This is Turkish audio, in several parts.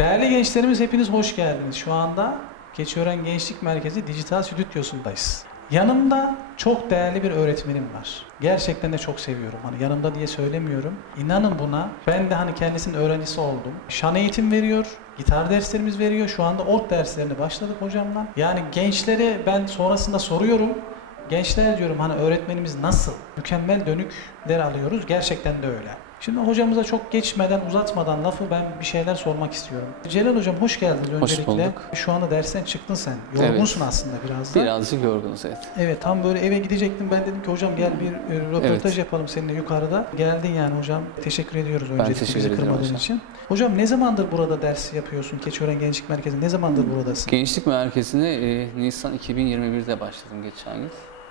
Değerli gençlerimiz hepiniz hoş geldiniz. Şu anda Keçiören Gençlik Merkezi Dijital Stüdyosu'ndayız. Yanımda çok değerli bir öğretmenim var. Gerçekten de çok seviyorum. Hani yanımda diye söylemiyorum. İnanın buna. Ben de hani kendisinin öğrencisi oldum. Şan eğitim veriyor. Gitar derslerimiz veriyor. Şu anda org derslerine başladık hocamla. Yani gençlere ben sonrasında soruyorum. Gençler diyorum hani öğretmenimiz nasıl? Mükemmel dönükler alıyoruz. Gerçekten de öyle. Şimdi hocamıza çok geçmeden, uzatmadan lafı ben bir şeyler sormak istiyorum. Celal hocam hoş geldin Hoş öncelikle. bulduk. Şu anda dersten çıktın sen. Yorgunsun aslında biraz da. Birazcık yorgunuz evet. Evet tam böyle eve gidecektim. Ben dedim ki hocam gel bir e, röportaj Evet. yapalım seninle yukarıda. Geldin yani hocam. Teşekkür ediyoruz öncelikle teşekkür bizi kırmadığın hocam. için. Hocam ne zamandır burada ders yapıyorsun? Keçiören Gençlik Merkezi ne zamandır buradasın? Gençlik Merkezi'ne e, Nisan 2021'de başladım geçen yıl.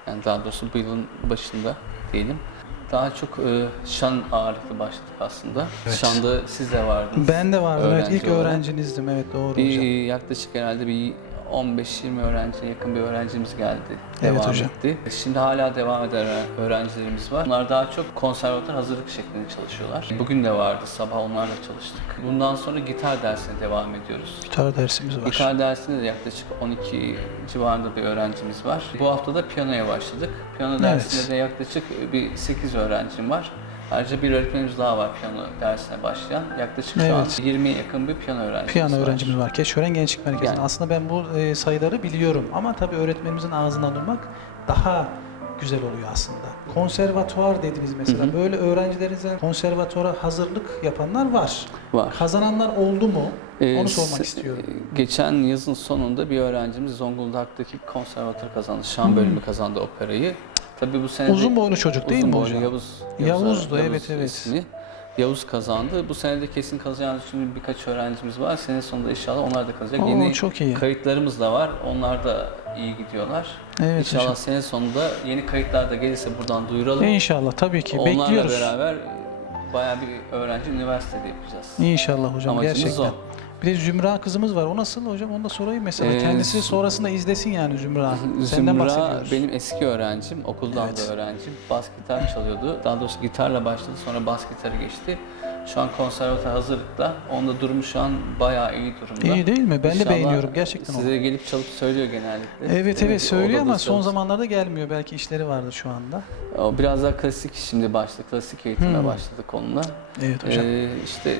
Yani daha doğrusu bu yılın başında diyelim. Daha çok e, şan ağırlıklı başladık aslında. Evet. Şanda siz de vardınız. Ben de vardım evet Öğrenci ilk olarak. öğrencinizdim evet doğru Bir hocam. yaklaşık herhalde bir 15-20 öğrenciye yakın bir öğrencimiz geldi. Evet Devam hocam. etti. Şimdi hala devam eden öğrencilerimiz var. Bunlar daha çok konservatuar hazırlık şeklinde çalışıyorlar. Bugün de vardı. Sabah onlarla çalıştık. Bundan sonra gitar dersine devam ediyoruz. Gitar dersimiz var. Gitar dersinde de yaklaşık 12 civarında bir öğrencimiz var. Bu hafta da piyanoya başladık. Piyano Evet. dersinde de yaklaşık bir 8 öğrencim var. Ayrıca bir öğretmenimiz daha var piyano dersine başlayan. Yaklaşık şu Evet. an 20'ye yakın bir piyano öğrencimiz Piyano var. öğrencimiz var. Keçiören Gençlik Merkezi'nde. Yani. Aslında ben bu e, sayıları biliyorum ama tabii öğretmenimizin ağzından duymak daha güzel oluyor aslında. Konservatuvar dediniz mesela. Hı hı. Böyle öğrencilerinize konservatuvara hazırlık yapanlar var. Var. Kazananlar oldu mu? Ee, Onu sormak se- istiyorum. e, Geçen yazın sonunda bir öğrencimiz Zonguldak'taki konservatuar kazandı. Şan bölümü kazandı operayı. Tabii bu sene Uzun boylu çocuk değil mi boylu hocam? Yavuz, Yavuz'du, Yavuz evet, evet. ismi. Yavuz kazandı. Bu sene de kesin kazanacağını düşündüğüm birkaç öğrencimiz var. Sene sonunda inşallah onlar da kazanacak. Oo, Yeni çok iyi. kayıtlarımız da var. Onlar da iyi gidiyorlar. Evet inşallah hocam. sene sonunda yeni kayıtlar da gelirse buradan duyuralım. İnşallah tabii ki Onlarla bekliyoruz. beraber bayağı bir öğrenci üniversitede yapacağız. İnşallah hocam Amacımız gerçekten. o. Bir de Zümra kızımız var. O nasıl hocam? Onu da sorayım mesela. Ee, Kendisi sonrasında izlesin yani Zümra. Senden Zümra benim eski öğrencim, okuldan Evet. da öğrencim. Bas gitar çalıyordu. Daha doğrusu gitarla başladı, sonra bas gitarı geçti. Şu an konservatuar hazırlıkta. Onda durumu şu an bayağı iyi durumda. İyi değil mi? Ben de İnşallah beğeniyorum gerçekten onu. Size gelip çalıp söylüyor genellikle. Evet evet söylüyor ama son zamanlarda gelmiyor. Belki işleri vardır şu anda. O biraz daha klasik şimdi başladı. Klasik eğitime Hmm. başladık onunla. Evet hocam. Ee, işte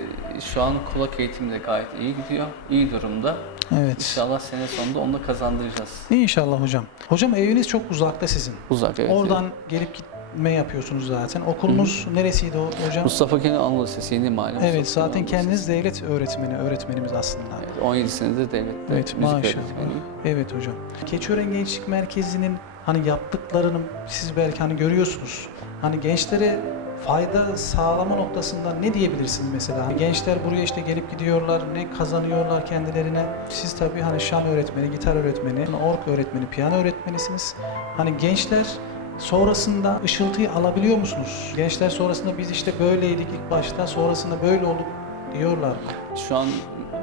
şu an kulak eğitimi de gayet iyi gidiyor. iyi durumda. evet. İnşallah sene sonunda onu da kazandıracağız. İnşallah hocam. Hocam eviniz çok uzakta sizin. Uzak evet. Oradan gelip gitme yapıyorsunuz zaten. Okulunuz neresiydi o hocam? Mustafa Kemal Anadolu Lisesi Yeni Mahalle. Mustafa Evet zaten Kemal Anadolu kendiniz devlet öğretmeni, öğretmenimiz aslında. Evet, 17 senedir devlette Evet müzik maşallah. öğretmeniyim. Evet hocam. Keçiören Gençlik Merkezi'nin hani yaptıklarını siz belki hani görüyorsunuz. Hani gençlere fayda sağlama noktasında ne diyebilirsiniz mesela? Hani Gençler buraya işte gelip gidiyorlar, ne kazanıyorlar kendilerine. Siz tabii hani şan öğretmeni, gitar öğretmeni, org öğretmeni, piyano öğretmenisiniz. Hani gençler sonrasında ışıltıyı alabiliyor musunuz? Gençler sonrasında biz işte böyleydik ilk başta, sonrasında böyle olduk diyorlar. Şu an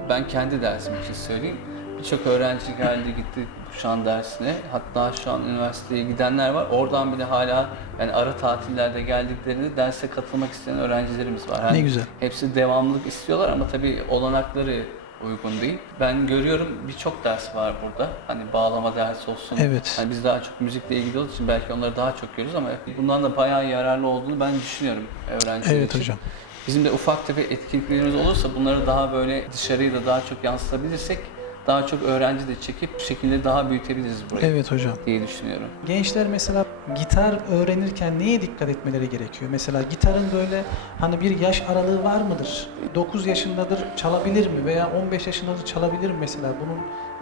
ben kendi dersim için söyleyeyim. Birçok öğrenci geldi gitti şu an dersine. Hatta şu an üniversiteye gidenler var. Oradan bile hala yani ara tatillerde geldiklerinde derse katılmak isteyen öğrencilerimiz var. Yani Ne güzel. Hepsi devamlılık istiyorlar ama tabii olanakları uygun değil. Ben görüyorum birçok ders var burada. Hani bağlama dersi olsun. Evet. Hani biz daha çok müzikle ilgili olduğu için belki onları daha çok görüyoruz ama bundan da bayağı yararlı olduğunu ben düşünüyorum öğrenciler Evet için. hocam. Bizim de ufak tefek etkinliklerimiz olursa bunları daha böyle dışarıyı da daha çok yansıtabilirsek daha çok öğrenci de çekip bu şekilde daha büyütebiliriz burayı Evet hocam. diye düşünüyorum. Gençler mesela gitar öğrenirken neye dikkat etmeleri gerekiyor? Mesela gitarın böyle hani bir yaş aralığı var mıdır? 9 yaşındadır çalabilir mi veya 15 yaşındadır çalabilir mi mesela? Bunun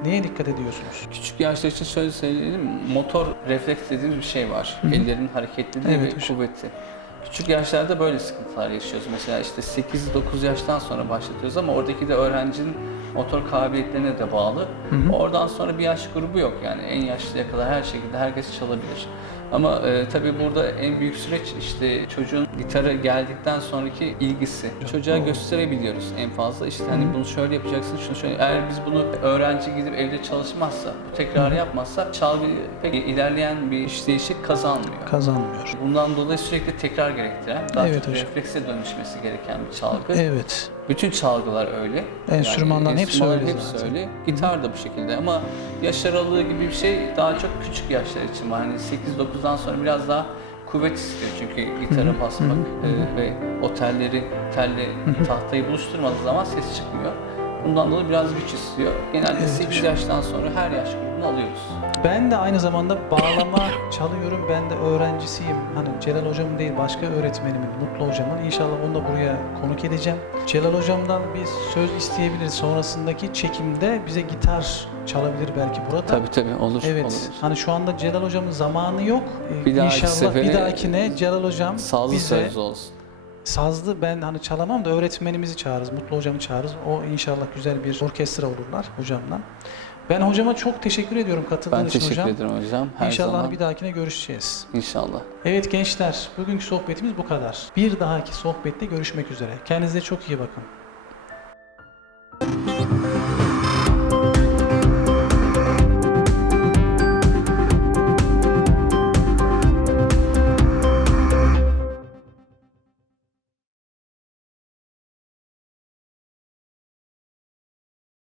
neye dikkat ediyorsunuz? Küçük yaşlar için şöyle söyleyelim, motor refleks dediğimiz bir şey var. Ellerin hareketliliği Evet ve kuvveti. Küçük yaşlarda böyle sıkıntılar yaşıyoruz. Mesela işte 8-9 yaştan sonra başlatıyoruz ama oradaki de öğrencinin motor kabiliyetlerine de bağlı. Oradan sonra bir yaş grubu yok yani en yaşlıya kadar her şekilde herkes çalabilir. Ama e, tabii burada en büyük süreç işte çocuğun gitara geldikten sonraki ilgisi. Çocuğa gösterebiliyoruz en fazla. İşte hani bunu şöyle yapacaksın, şunu şöyle. Eğer biz bunu öğrenci gidip evde çalışmazsa, bu tekrarı yapmazsa çalgı pek ilerleyen bir işleyişi kazanmıyor. Kazanmıyor. Bundan dolayı sürekli tekrar gerektiren, daha Evet çok hocam. reflekse dönüşmesi gereken bir çalgı. Evet. Bütün çalgılar öyle. Enstrümanların hepsi enstrümanların öyle hepsi zaten. öyle. Gitar da bu şekilde ama yaş aralığı gibi bir şey daha çok küçük yaşlar için var. Hani 8-9'dan sonra biraz daha kuvvet istiyor çünkü gitara basmak e, ve o telleri telle tahtayı buluşturmadığı zaman ses çıkmıyor. Bundan dolayı biraz güç istiyor. Genelde Evet, 8 hocam. yaştan sonra her yaş grubunu alıyoruz. Ben de aynı zamanda bağlama çalıyorum. Ben de öğrencisiyim. Hani Celal hocamın değil başka öğretmenimin, Mutlu hocamın. İnşallah onu da buraya konuk edeceğim. Celal hocamdan bir söz isteyebiliriz. Sonrasındaki çekimde bize gitar çalabilir belki burada. Tabii tabii olur. Evet. olur. Hani şu anda Celal hocamın zamanı yok. Ee, Bir dahaki İnşallah bir dahakine Celal hocam Sağlığı bize söz olsun. Sazlı ben hani çalamam da öğretmenimizi çağırırız, Mutlu hocamı çağırırız. O inşallah güzel bir orkestra olurlar hocamla. Ben hocama çok teşekkür ediyorum katıldığın Ben için teşekkür hocam. ederim hocam. Her İnşallah zaman. bir dahakine görüşeceğiz. İnşallah. Evet gençler, bugünkü sohbetimiz bu kadar. Bir dahaki sohbette görüşmek üzere. Kendinize çok iyi bakın.